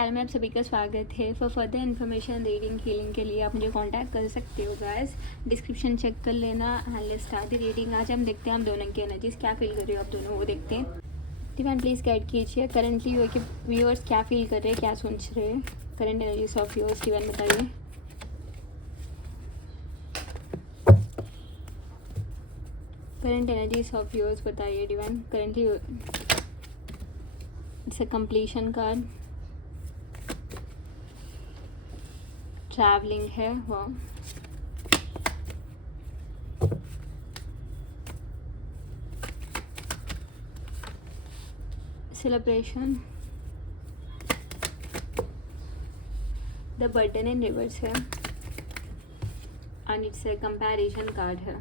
Channel में आप सभी का स्वागत है। For further information reading healing के लिए आप मुझे कांटेक्ट कर सकते हो गाइस। डिस्क्रिप्शन चेक कर लेना and let's start the reading. आज हम देखते हैं हम दोनों की एनर्जीज क्या फील कर रहे हो आप दोनों, वो देखते हैं। डिवाइन प्लीज़ गाइड कीजिए करंटली व्यूअर्स क्या फील कर रहे हैं, क्या सोच रहे हैं। Current energies of viewers divine बताइए। करंट एनर्जीज ऑफ व्यूअर्स बताइए divine. Currently it's a completion card, travelling है वो, celebration, the burden in reverse है and it's a comparison card है।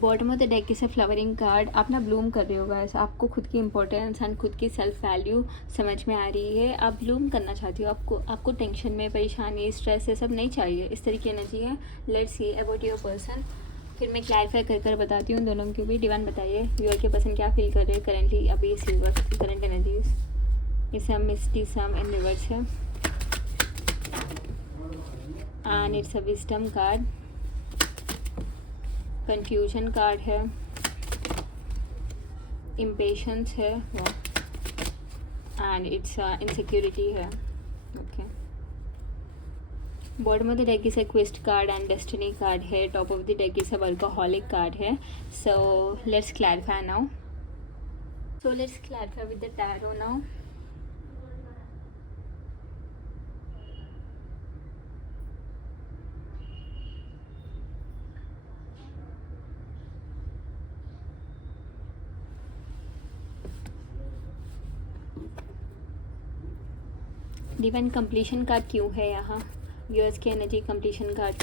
Bottom of the deck is a flowering card. आप ना Bloom कर रहे हो गाइस, आपको खुद की इंपॉर्टेंस एंड खुद की सेल्फ वैल्यू समझ में आ रही है। आप ब्लूम करना चाहती हो, आपको टेंशन में परेशानी स्ट्रेस ये सब नहीं चाहिए। इस तरीके की एनर्जी है। Let's see about your person, फिर मैं क्लैरिफाई कर बताती हूँ दोनों की भी। डिवाइन बताइए व्यूअर के पर्सन क्या फील कर रहे हैं करेंटली अभी इस वक्त। Current energies is misty some in reverse है and it's a wisdom card, confusion card है, इम्पेशंस है एंड इट्स इनसिक्योरिटी है। Okay, bottom of the deck is a quest card and destiny card है। Top of the deck is a workaholic card है। So let's clarify now. So let's clarify with the tarot now. Divine completion card क्यों है यहाँ? Viewers की energy completion card,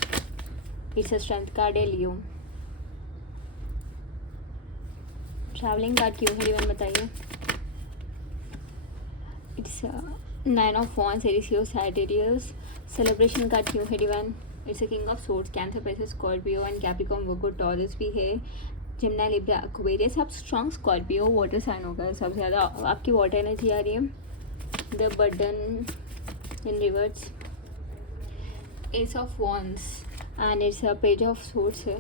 it's a strength card है Leo. Travelling card क्यों है divine बताइए। It's nine of wands, Aries Leo Sagittarius. Celebration card क्यों है divine. It's a king of swords, Cancer Pisces Scorpio and Capricorn Virgo Taurus भी है। Gemini Libra Aquarius. आप strong Scorpio water sign होगा सबसे ज़्यादा, आपकी वाटर एनर्जी आ रही है। The burden in reverse, ace of wands and it's a page of swords है।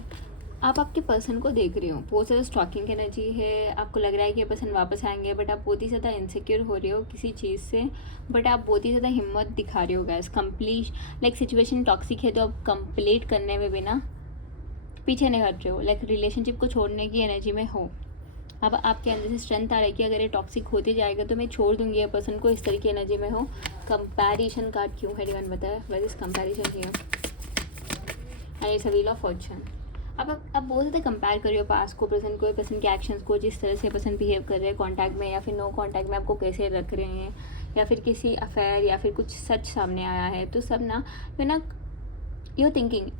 आप आपके पर्सन को देख रहे हो, बहुत ज़्यादा स्टॉकिंग एनर्जी है। आपको लग रहा है कि ये पर्सन वापस आएंगे, बट आप बहुत ही ज़्यादा इनसिक्योर हो रहे हो किसी चीज़ से, बट आप बहुत ही ज़्यादा हिम्मत दिखा रहे हो gas. Complete like situation toxic है तो आप कंप्लीट करने में भी ना पीछे नहीं हट रहे हो, लाइक रिलेशनशिप को छोड़ने की एनर्जी में हो। अब आपके अंदर से स्ट्रेंथ आ रहा है कि अगर ये टॉक्सिक होते जाएगा तो मैं छोड़ दूंगी ये पर्सन को, इस तरह की एनर्जी में हो। कंपैरिजन कार्ड क्यों है डिवाइन बताया। Where is comparison here and it's a wheel of fortune. अब आप बहुत ज़्यादा कंपेयर करिए पास्ट को, पर्सन को, पर्सन के एक्शंस को, जिस तरह से पर्सन बिहेव कर रहे हैं कॉन्टैक्ट में या फिर नो कॉन्टैक्ट में, आपको कैसे रख रहे हैं, या फिर किसी अफेयर या फिर कुछ सच सामने आया है तो सब ना यू थिंकिंग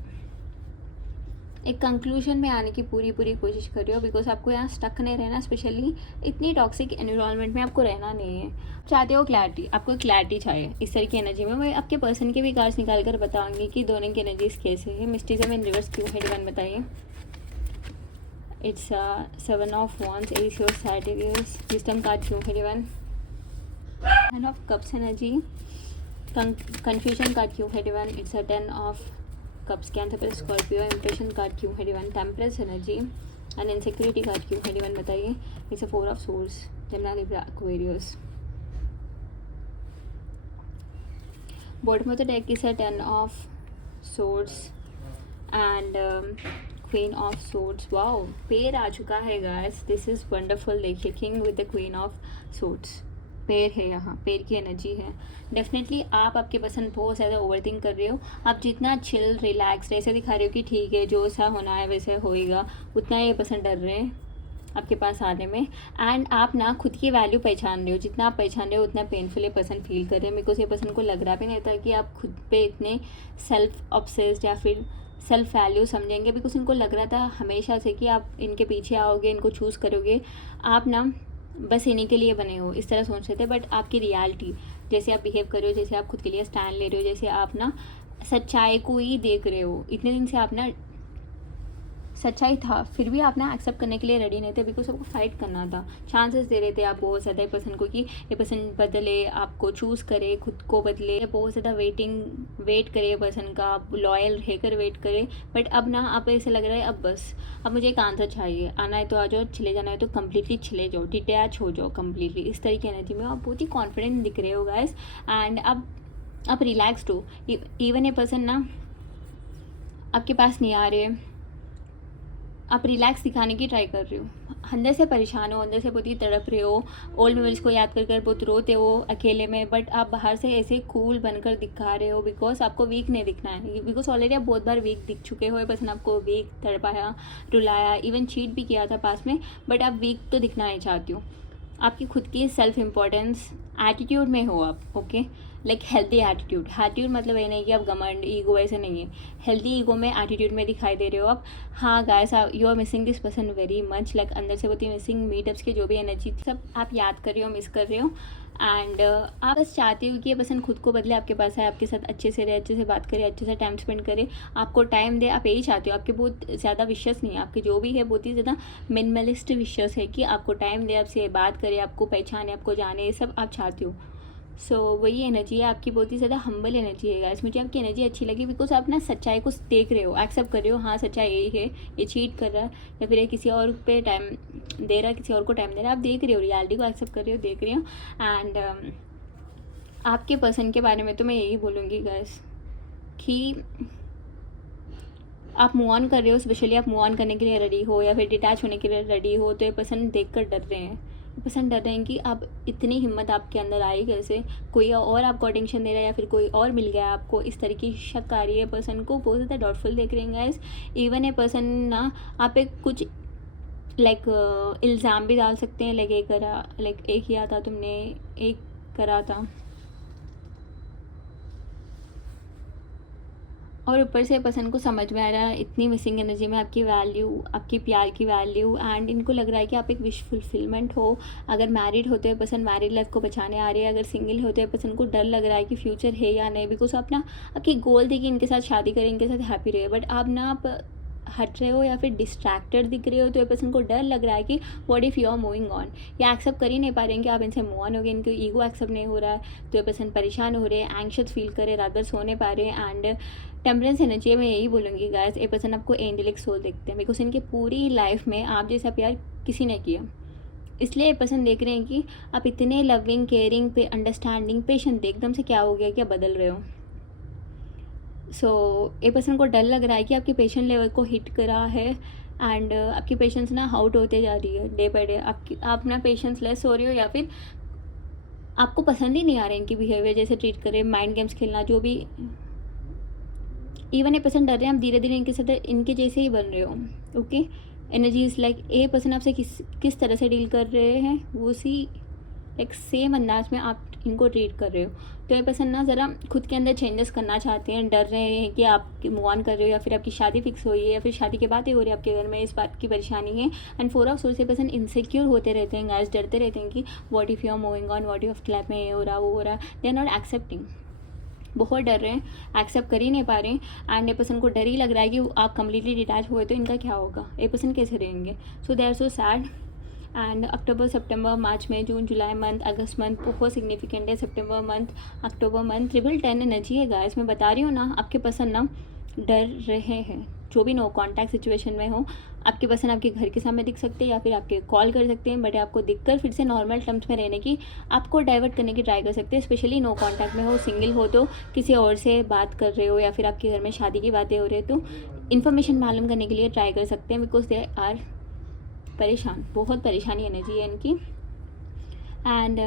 एक कंक्लूजन में आने की पूरी कोशिश कर रहे हो, बिकॉज आपको यहाँ स्टक नहीं रहना। स्पेशली इतनी टॉक्सिक एनवायरनमेंट में आपको रहना नहीं है। चाहते हो क्लैरिटी, आपको क्लैरिटी चाहिए इस तरह की एनर्जी में। मैं आपके पर्सन के भी कार्ड्स निकाल कर बताऊंगी कि दोनों की एनर्जीज कैसे है। मिस्टिज्म इन रिवर्स क्यों है डिवाइन बताइए। It's seven of wands, S your Sagittarius. Wisdom card क्यों है divine. Ten of cups energy, confusion card क्यों है divine. It's a ten of cups, cancer पे स्कॉर्पियो। इंप्रेशन कार्ड क्यों है divine. Temperance energy and insecurity card क्यों है divine बताइए। It's a four of swords, Gemini Libra Aquarius. Bottom of the deck is a ten of swords and queen of swords. Wow, pair आ चुका है guys, this is wonderful. देखिए king with the queen of swords, पेड़ है यहाँ, पेड़ की energy है। Definitely आप आपके पसंद बहुत ज़्यादा ओवरथिंक कर रहे हो। आप जितना चिल रिलैक्स ऐसे दिखा रहे हो कि ठीक है जो सा होना है वैसे होएगा, उतना ये पसंद डर रहे हैं आपके पास आने में। एंड आप ना खुद की वैल्यू पहचान रहे हो, जितना आप पहचान रहे हो उतना पेनफुल ये पर्सन फील कर रहे हैं। बिकॉज ये पर्सन को लग रहा भी नहीं था कि आप खुद पे इतने सेल्फ ऑब्सेस्ड या फिर सेल्फ वैल्यू समझेंगे। बिकॉज उनको लग रहा था हमेशा से कि आप इनके पीछे आओगे, इनको चूज़ करोगे, आप ना बस इन्हीं के लिए बने हो, इस तरह सोच रहे थे। बट आपकी रियलिटी, जैसे आप बिहेव कर रहे हो, जैसे आप खुद के लिए स्टैंड ले रहे हो, जैसे आप ना सच्चाई को ही देख रहे हो, इतने दिन से आप ना सच्चाई था, फिर भी आप ना एक्सेप्ट करने के लिए रेडी नहीं थे, बिकॉज आपको फाइट करना था। चांसेस दे रहे थे आप बहुत ज़्यादा पर्सन को कि ये पर्सन बदले, आपको चूज़ करे, खुद को बदले, बहुत ज़्यादा वेट करे पर्सन का, आप लॉयल रहकर वेट करे। बट अब ना आप ऐसे लग रहा है अब बस, अब मुझे एक आंसर चाहिए, आना है तो आ जाओ, चले जाना है तो कम्प्लीटली चले जाओ, डिटैच हो जाओ कम्प्लीटली। इस तरीके एनर्जी में आप बहुत ही कॉन्फिडेंट दिख रहे हो गाइस, एंड अब आप रिलैक्स्ड हो। इवन ये पर्सन ना आपके पास नहीं आ रहे, आप रिलैक्स दिखाने की ट्राई कर रहे हो, अंदर से परेशान हो, अंदर से बहुत ही तड़प रहे हो, ओल्ड मेमोरीज को याद कर बहुत रोते हो अकेले में, बट आप बाहर से ऐसे कूल बनकर दिखा रहे हो, बिकॉज आपको वीक नहीं दिखना है, बिकॉज ऑलरेडी आप बहुत बार वीक दिख चुके हो। ये पर्सन आपको वीक तड़पाया, रुलाया, इवन चीट भी किया था पास में, बट आप वीक तो दिखना नहीं चाहती हो। आपकी खुद की सेल्फ इम्पोर्टेंस एटीट्यूड में हो आप, ओके, लाइक हेल्दी एटीट्यूड मतलब ये नहीं कि आप घमंड ईगो, ऐसे नहीं है, हेल्दी ईगो में एटीट्यूड में दिखाई दे रहे हो आप। हाँ guys, you are missing this person very much, like अंदर से बहुत ही मिसिंग, मीटअप्स की जो भी एनर्जी सब आप याद कर रहे हो, मिस कर रहे हो, एंड आप बस चाहते हो कि ये पर्सन खुद को बदले, आपके पास है, आपके साथ अच्छे से रहे, अच्छे से बात करे, अच्छे से टाइम स्पेंड करे, आपको टाइम दे, आप यही चाहते हो। आपके बहुत ज़्यादा विशेष नहीं है, आपके जो भी है बहुत ही ज़्यादा मिनिमलिस्ट विशेष है कि आपको टाइम दे, आपसे बात करे, आपको पहचाने, आपको जाने, ये सब आप चाहते हो। सो वही एनर्जी है आपकी, बहुत ही ज़्यादा हम्बल एनर्जी है गाइस। मुझे आपकी एनर्जी अच्छी लगी, बिकॉज आप ना सच्चाई को देख रहे हो, एक्सेप्ट कर रहे हो, हाँ सच्चाई यही है, ये चीट कर रहा है या फिर ये किसी और पे टाइम दे रहा है, किसी और को टाइम दे रहा है, आप देख रहे हो, रियलिटी को एक्सेप्ट कर रहे हो, देख रहे हो। एंड आपके पर्सन के बारे में तो मैं यही बोलूँगी गाइस कि आप मूव ऑन कर रहे हो, स्पेशली आप मूव ऑन करने के लिए रेडी हो या फिर डिटैच होने के लिए रेडी हो, तो ये पर्सन देख कर डर रहे हैं, पसंद डर रहे हैं कि आप इतनी हिम्मत आपके अंदर आई कैसे, कोई और आपको अटेंशन दे रहा है या फिर कोई और मिल गया आपको, इस तरह की शक आ रही है पर्सन को, बहुत ज़्यादा डाउटफुल देख रहे हैं गाइस। इवन ये पर्सन ना आप पे कुछ लाइक इल्ज़ाम भी डाल सकते हैं, लाइक एक करा, लाइक एक किया था तुमने, एक करा था, और ऊपर से पर्सन को समझ में आ रहा है इतनी मिसिंग एनर्जी में आपकी वैल्यू, आपकी प्यार की वैल्यू, एंड इनको लग रहा है कि आप एक विश फुलफिलमेंट हो। अगर मैरिड होते हैं पर्सन, मैरिड लाइफ को बचाने आ रहे हैं, अगर सिंगल होते हैं पर्सन को डर लग रहा है कि फ्यूचर है या नहीं, बिकॉज आप ना आपकी गोल थी कि इनके साथ शादी करें, इनके साथ हैप्पी रहे, बट अब ना आप हट रहे हो या फिर डिस्ट्रैक्टेड दिख रहे हो, तो ये पर्सन को डर लग रहा है कि what if you are moving on, या एक्सेप्ट कर ही नहीं पा रहे हैं कि आप इनसे मूव ऑन हो गए, इनके ईगो एक्सेप्ट नहीं हो रहा है, तो ये पर्सन परेशान हो रहे हैं, एंग्शियस फील कर रहे हैं, रात भर सो नहीं पा रहे हैं। एंड टेम्परेंस एनर्जी है, मैं यही बोलूँगी गाइस, ये पर्सन आपको एंजेलिक सोल देखते हैं, बिकॉज इनकी पूरी लाइफ में आप जैसा प्यार किसी ने किया, इसलिए ये पर्सन देख रहे हैं कि आप इतने लविंग, केयरिंग, पे अंडरस्टैंडिंग, पेशेंट, एकदम से क्या हो गया, क्या बदल रहे हो। सो ये पर्सन को डर लग रहा है कि आपके पेशेंट लेवल को हिट करा है, एंड आपकी पेशेंस ना आउट होते जा रही है डे बाई डे, आप ना पेशेंस लेस हो रही हो, या फिर आपको पसंद ही नहीं आ रहा है इनकी बिहेवियर, जैसे ट्रीट करे, माइंड गेम्स खेलना, जो भी। इवन ये पर्सन डर रहे हैं आप धीरे धीरे इनके साथ इनके जैसे ही बन रहे हो, ओके। एनर्जी इज़ लाइक ये पर्सन आपसे किस तरह से डील कर रहे हैं, वो उसी एक सेम अंदाज में आप इनको ट्रीट कर रहे हो। तो ये पर्सन ना ज़रा खुद के अंदर चेंजेस करना चाहते हैं, डर रहे हैं कि आप मूव ऑन कर रहे हो या फिर आपकी शादी फिक्स हुई है या फिर शादी के बातें हो रही है आपके घर में, इस बात की परेशानी है। एंड 4 ऑफ सोर्स, ये पर्सन इनसिक्योर होते रहते हैं गाइस, डरते रहते हैं कि what if you are moving on, what if life में ये हो रहा, वो हो रहा, दे आर नॉट एक्सेप्टिंग, बहुत डर रहे हैं, एक्सेप्ट कर ही नहीं पा रहे हैं। एंड ए पर्सन को डर ही लग रहा है कि आप कम्प्लीटली डिटैच हुए तो इनका क्या होगा, ए पर्सन कैसे रहेंगे। So they are so sad. And October, सितंबर, मार्च में, जून, जुलाई मंथ, अगस्त मंथ बहुत सिग्निफिकेंट है। सितंबर मंथ, अक्टूबर मंथ, 1010 एनर्जी है गाइस, मैं बता रही हूँ ना, आपके पर्सन ना डर रहे हैं, जो भी नो कॉन्टैक्ट सिचुएशन में हो, आपके पर्सन आपके घर के सामने दिख सकते हैं या फिर आपके कॉल कर सकते हैं, बट आपको दिखकर फिर से नॉर्मल टर्म्स में रहने की, आपको डाइवर्ट करने की ट्राई कर सकते हैं, स्पेशली नो कॉन्टैक्ट में हो, सिंगल हो तो किसी और से बात कर रहे हो या फिर आपके घर में शादी की बातें हो रही है, तो इन्फॉर्मेशन मालूम करने के लिए ट्राई कर सकते हैं, बिकॉज दे आर परेशान, बहुत परेशानी एनर्जी है इनकी। And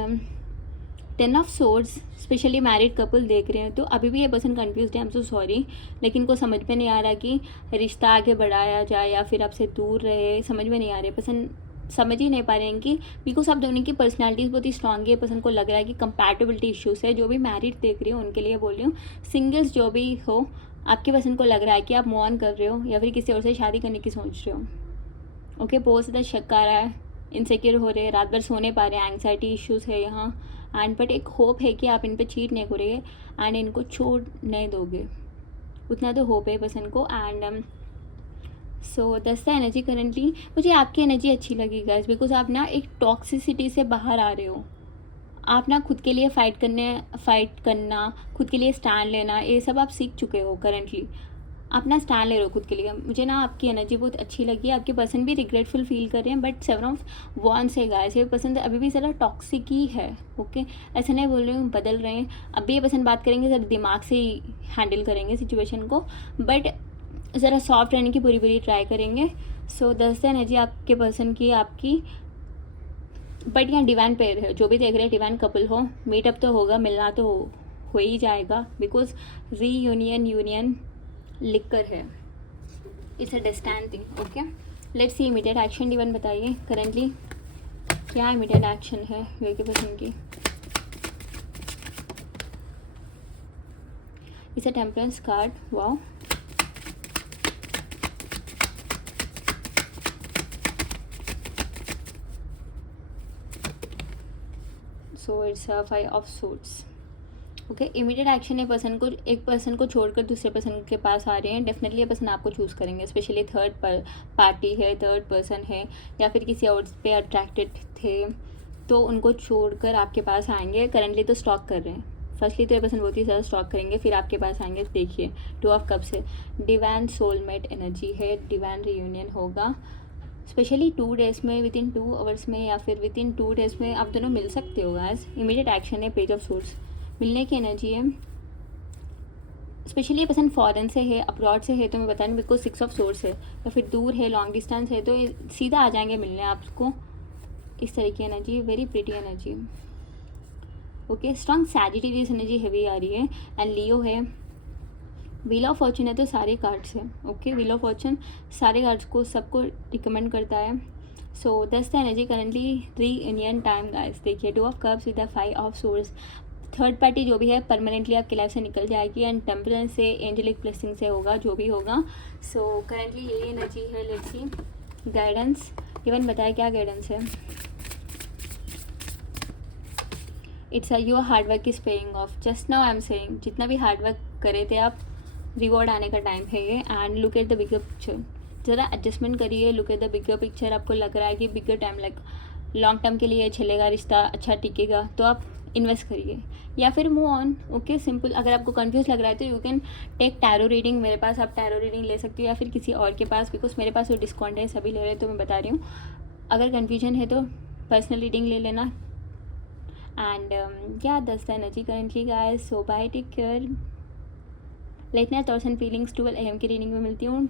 10 of swords, specially married couple देख रहे हैं तो अभी भी ये पर्सन कंफ्यूज है, आई एम सो सॉरी, लेकिन को समझ में नहीं आ रहा कि रिश्ता आगे बढ़ाया जाए या फिर आपसे दूर रहे, समझ में नहीं आ रहे, पर्सन समझ ही नहीं पा रहे हैं कि बिकॉज आप दोनों की पर्सनैलिटीज़ बहुत ही स्ट्रांग है, पर्सन को लग रहा है कि कंपैटिबिलिटी इश्यूज़ है। जो भी मैरिड देख रही हो उनके लिए बोल रही हूँ, सिंगल्स जो भी हो, आपके पर्सन को लग रहा है कि आप मूव ऑन कर रहे हो या फिर किसी और से शादी करने की सोच रहे हो, ओके। बहुत ज़्यादा शक आ रहा है, इनसिक्योर हो रहे हैं, रात भर सोने पा रहे हैं, एंग्जाइटी इश्यूज़ है यहाँ। एंड बट एक होप है कि आप इन पे चीट नहीं करोगे एंड इनको छोड़ नहीं दोगे, उतना तो होप है पर्सन को। And so that's the energy currently. मुझे आपकी एनर्जी अच्छी लगी गाइस, बिकॉज आप ना एक टॉक्सिसिटी से बाहर आ रहे हो। आप ना खुद के लिए फाइट करना, खुद के लिए स्टैंड लेना, ये सब आप सीख चुके हो करेंटली। आप ना स्टैंड ले रहे हो खुद के लिए। मुझे ना आपकी एनर्जी बहुत अच्छी लगी। आपके पर्सन भी रिग्रेटफुल फील कर रहे हैं, बट 7 ऑफ Wands है गाइस, ये पर्सन अभी भी ज़रा टॉक्सिक ही है। ओके, ऐसा नहीं बोल रही हूँ बदल रहे हैं, अभी ये पर्सन बात करेंगे ज़रा दिमाग से ही हैंडल करेंगे सिचुएशन को, बट ज़रा सॉफ्ट रहने की पूरी पूरी ट्राई करेंगे। सो दस एनर्जी आपके पर्सन की आपकी। बट यहाँ डिवाइन पेयर है, जो भी देख रहे हैं डिवाइन कपल हो, मीटअप तो होगा, मिलना तो हो ही जाएगा, बिकॉज यूनियन लिख कर है, it's a distant thing. Okay, let's see immediate action. Divine बताइए करेंटली क्या इमीडिएट एक्शन है वे के पर्सन की। It's a temperance card, wow. So it's a 5 of Swords। Okay, immediate action है एक पर्सन को छोड़कर दूसरे पर्सन के पास आ रहे हैं। डेफिनेटली ये पर्सन आपको चूज़ करेंगे, स्पेशली थर्ड पार्टी है, थर्ड पर्सन है, या फिर किसी और पे अट्रैक्टेड थे तो उनको छोड़कर आपके पास आएंगे। करंटली तो स्टॉक कर रहे हैं, फर्स्टली तो ये पर्सन बहुत ही ज़्यादा स्टॉक करेंगे, फिर आपके पास आएंगे। देखिए 2 of Cups है, डिवाइन सोलमेट एनर्जी है, डिवाइन रियूनियन होगा स्पेशली 2 days में, विद इन 2 hours में, या फिर विद इन 2 days में आप दोनों मिल सकते हो गाइस। इमीडिएट एक्शन है, पेज ऑफ सोर्स, मिलने की एनर्जी है। स्पेशली ये पर्सन फॉरेन से है, अब्रॉड से है, तो मैं बता रही हूँ बिकॉज 6 of Swords है, या फिर दूर है, लॉन्ग डिस्टेंस है, तो ये सीधा आ जाएंगे मिलने आपको। इस तरह की energy, very pretty energy. Okay, strong Sagittarius energy heavy आ रही है, एंड लियो है। व्हील ऑफ फॉर्चून है, तो सारे कार्ड्स हैं। ओके, व्हील ऑफ फॉर्चून सारे कार्ड्स को सबको रिकमेंड करता है। So that's the energy currently. Reunion time guys, देखिए 2 of Cups with the 5 of Swords। Third party जो भी है परमानेंटली आपकी लाइफ से निकल जाएगी, एंड टेम्परेंस से, एंजेलिक ब्लेसिंग से होगा जो भी होगा। सो करेंटली ये एनर्जी है। Let's see guidance. इवन बताया क्या गाइडेंस है। It's your hard work is paying off, just now I am saying, जितना भी हार्डवर्क करे थे आप, रिवॉर्ड आने का टाइम है ये। And look at the bigger picture, ज़रा एडजस्टमेंट करिए, look at the bigger picture. आपको लग रहा है कि बिगर टाइम लाइक लॉन्ग टर्म के लिए चलेगा, रिश्ता अच्छा टिकेगा, तो आप इन्वेस्ट करिए, या फिर मूव ऑन। Okay, simple. अगर आपको कंफ्यूज लग रहा है तो you can take tarot reading, मेरे पास आप टैरो रीडिंग ले सकती हो, या फिर किसी और के पास, बिकॉज मेरे पास वो डिस्काउंट है, सभी ले रहे हैं तो मैं बता रही हूँ। अगर कन्फ्यूजन है तो पर्सनल रीडिंग ले लेना। एंड या that's the energy currently guys. So bye, take care. Late night thoughts and feelings 12 AM की रीडिंग में मिलती हूँ।